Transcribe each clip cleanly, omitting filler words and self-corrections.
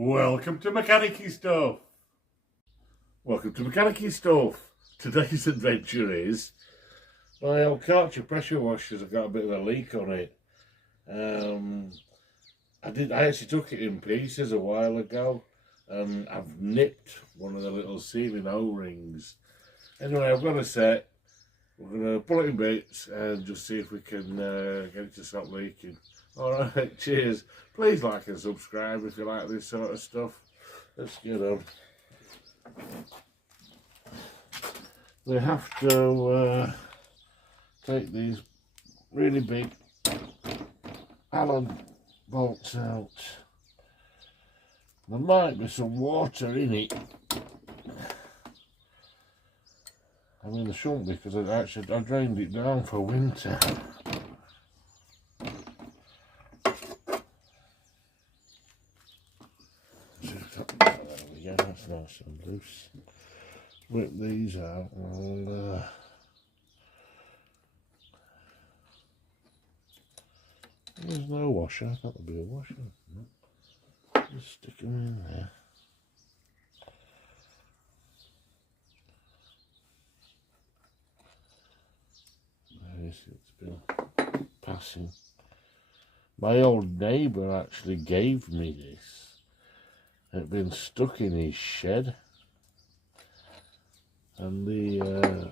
Welcome to Mechanicy Stuff. Welcome to Mechanicy Stuff. Today's adventure is my old karcher pressure washer's got a bit of a leak on it. I actually took it in pieces a while ago and I've nipped one of the little sealing O-rings. Anyway, I've got a set. We're going to pull it in bits and just see if we can get it to stop leaking. Alright, cheers. Please like and subscribe if you like this sort of stuff. Let's get on. We have to take these really big Allen bolts out. There might be some water in it. I mean, there shouldn't be because I drained it down for winter. There we go, that's nice and loose. Whip these out and there's no washer. I thought there'd be a washer. Just stick them in there. It's been passing. My old neighbour actually gave me this. It had been stuck in his shed, and the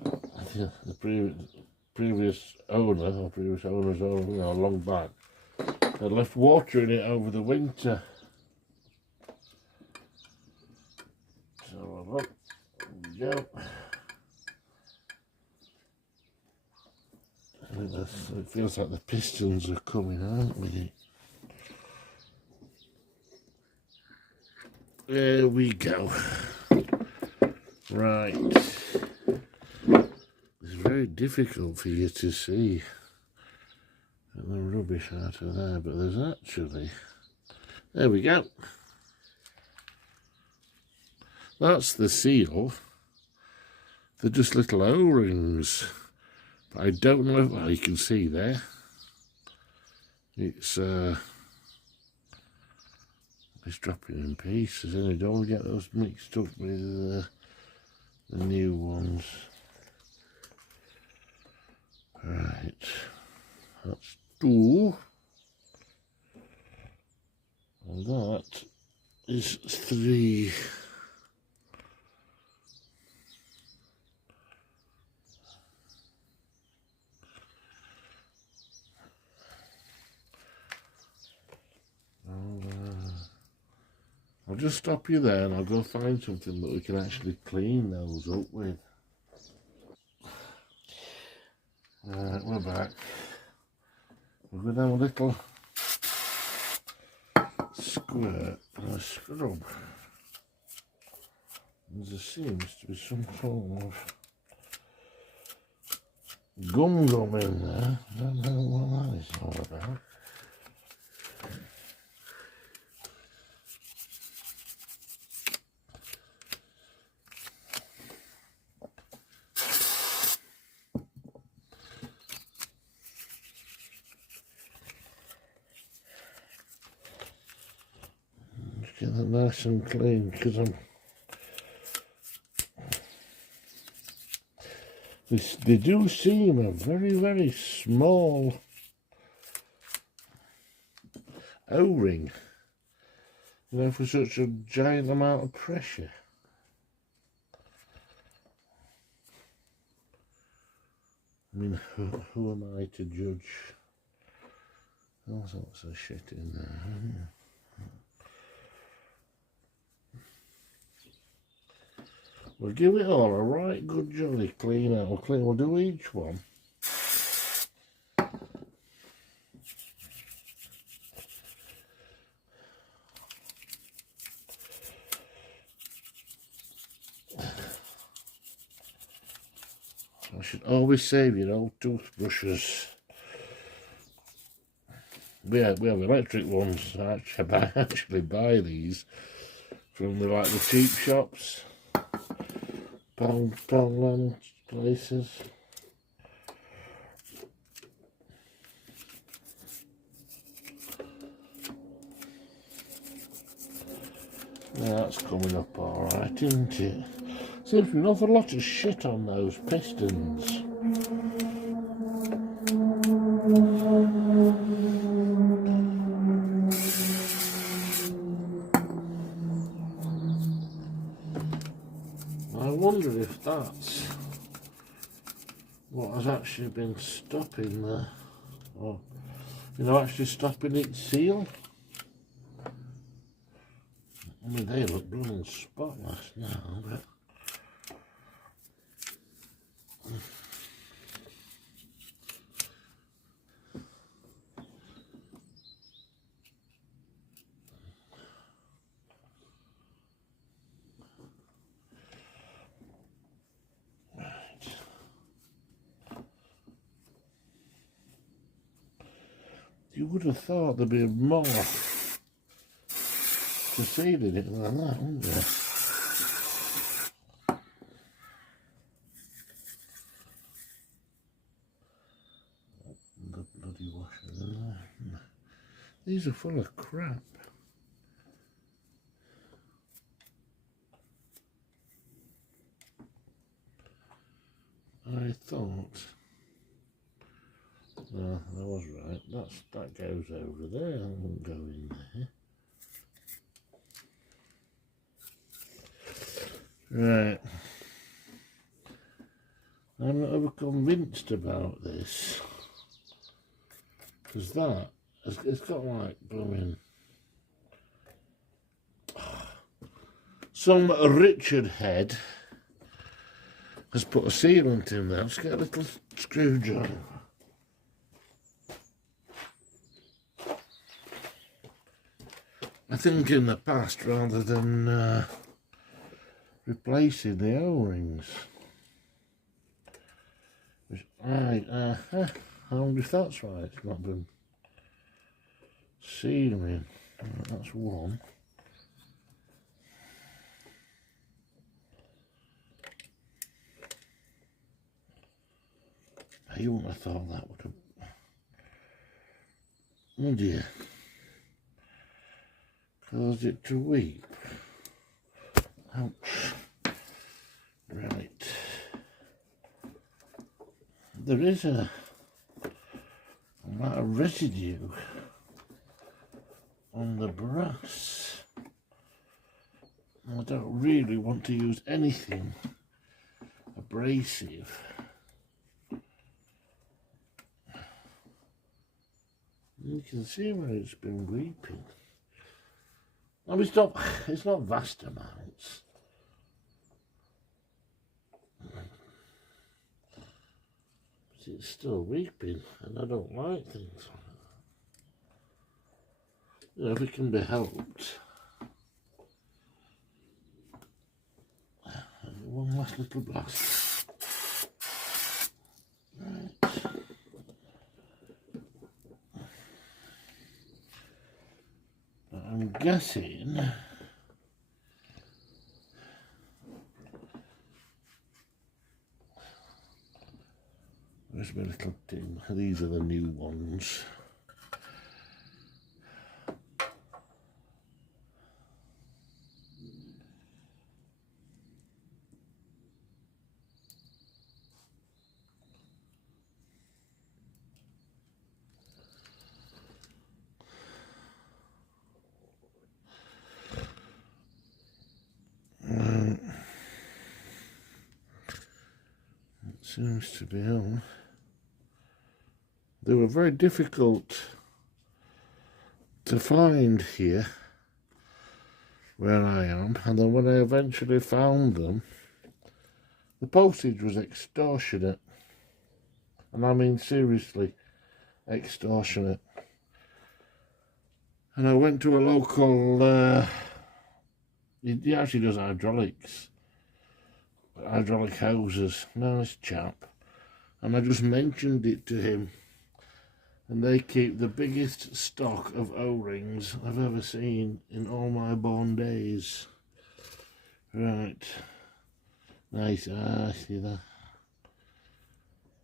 previous owner, or previous owners, long back, had left water in it over the winter. So look, there we go. It feels like the pistons are coming out with it. There we go. Right. It's very difficult for you to see the rubbish out of there, but there's actually... There we go. That's the seal. They're just little O-rings. I don't know, well, you can see there, it's dropping in pieces, and I don't get those mixed up with the new ones. Right, that's two, and that is three. I'll just stop you there and I'll go find something that we can actually clean those up with. Right, we're back. We've got a little squirt and a scrub. There seems to be some form of gum in there. I don't know what that is all about. Get that nice and clean because they do seem a very, very small O-ring, you know, for such a giant amount of pressure. I mean, who am I to judge? All sorts of shit in there. We'll give it all a right good jolly clean out. We'll do each one. I should always save your old toothbrushes. We have electric ones. I actually buy these from like the cheap shops. Poundland places. Yeah, that's coming up alright, isn't it? Seems to be an awful lot of shit on those pistons. I wonder if that's what has actually been stopping the, or, actually stopping its seal. I mean, they look blooming spotless now, but you would have thought there'd be more to sealing it than that, wouldn't there? The bloody washer there. These are full of crap. I thought, no, I was right. That goes over there. That won't go in there. Right. I'm not ever convinced about this, because it's got like blooming some Richard head has put a sealant in there. Let's get a little screwdriver. I think in the past, rather than replacing the O-rings, which I wonder if that's right. It's not been sealing. That's one. You wouldn't have thought that would have. Oh dear. Caused it to weep. Ouch. Right. There is a lot of residue on the brass. I don't really want to use anything abrasive. You can see where it's been weeping. I mean, it's not vast amounts. But it's still weeping, and I don't like things like that. If it can be helped. One last little blast. Right. I'm guessing where's my little tin? These are the new ones. Seems to be on. They were very difficult to find here where I am, and then when I eventually found them, the postage was extortionate, and I mean seriously extortionate. And I went to a local, he actually does hydraulic hoses, nice chap, and I just mentioned it to him, and they keep the biggest stock of O-rings I've ever seen in all my born days. Right, nice. See that?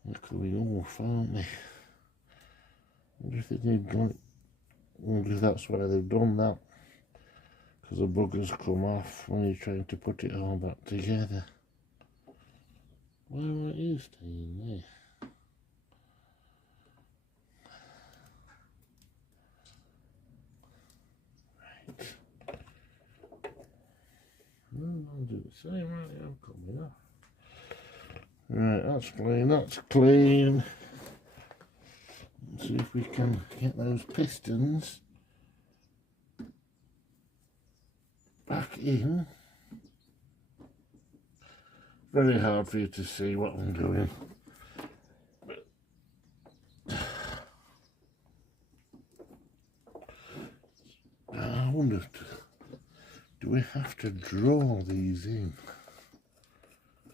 They're coming off, aren't they? I wonder if that's why they've done that, because the buggers come off when you're trying to put it all back together. Why weren't you staying there? I'll do the same, right? I'm coming off. Right, that's clean, that's clean. Let's see if we can get those pistons back in. Very hard for you to see what I'm doing. I wonder, do we have to draw these in? It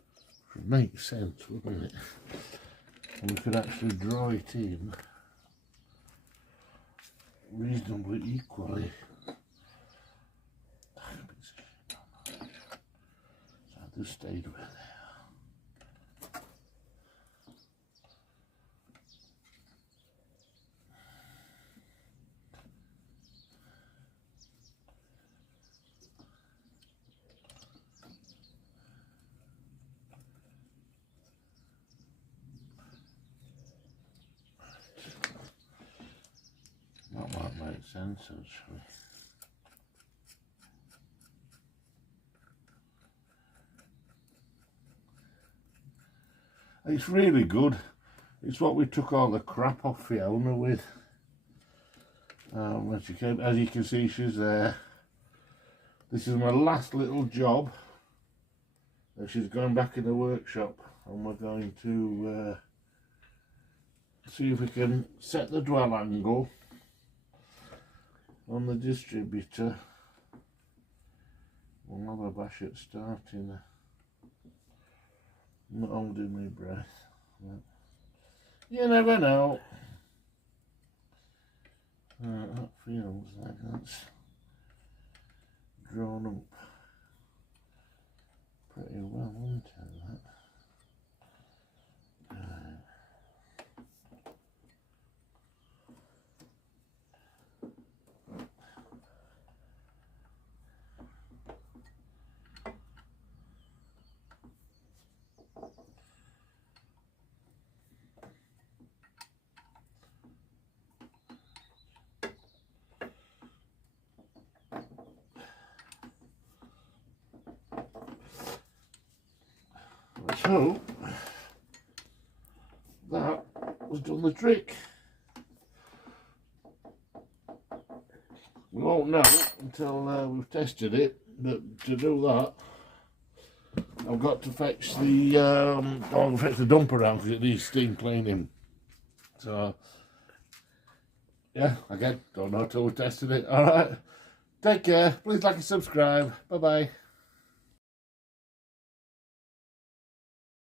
would make sense, wouldn't it? And we could actually draw it in reasonably equally. So I just stayed with it. That might make sense actually. It's really good. It's what we took all the crap off Fiona with. When she came, as you can see, she's there. This is my last little job. And she's going back in the workshop, and we're going to see if we can set the dwell angle on the distributor. We'll have a bash at starting. I'm not holding my breath. But you never know. That feels like that's drawn up pretty well, isn't it? So that was done the trick. We won't know until we've tested it, but to do that I've got to fetch the dumper around because it needs steam cleaning. So yeah, again, don't know till we've tested it. Alright, take care, please like and subscribe, bye bye.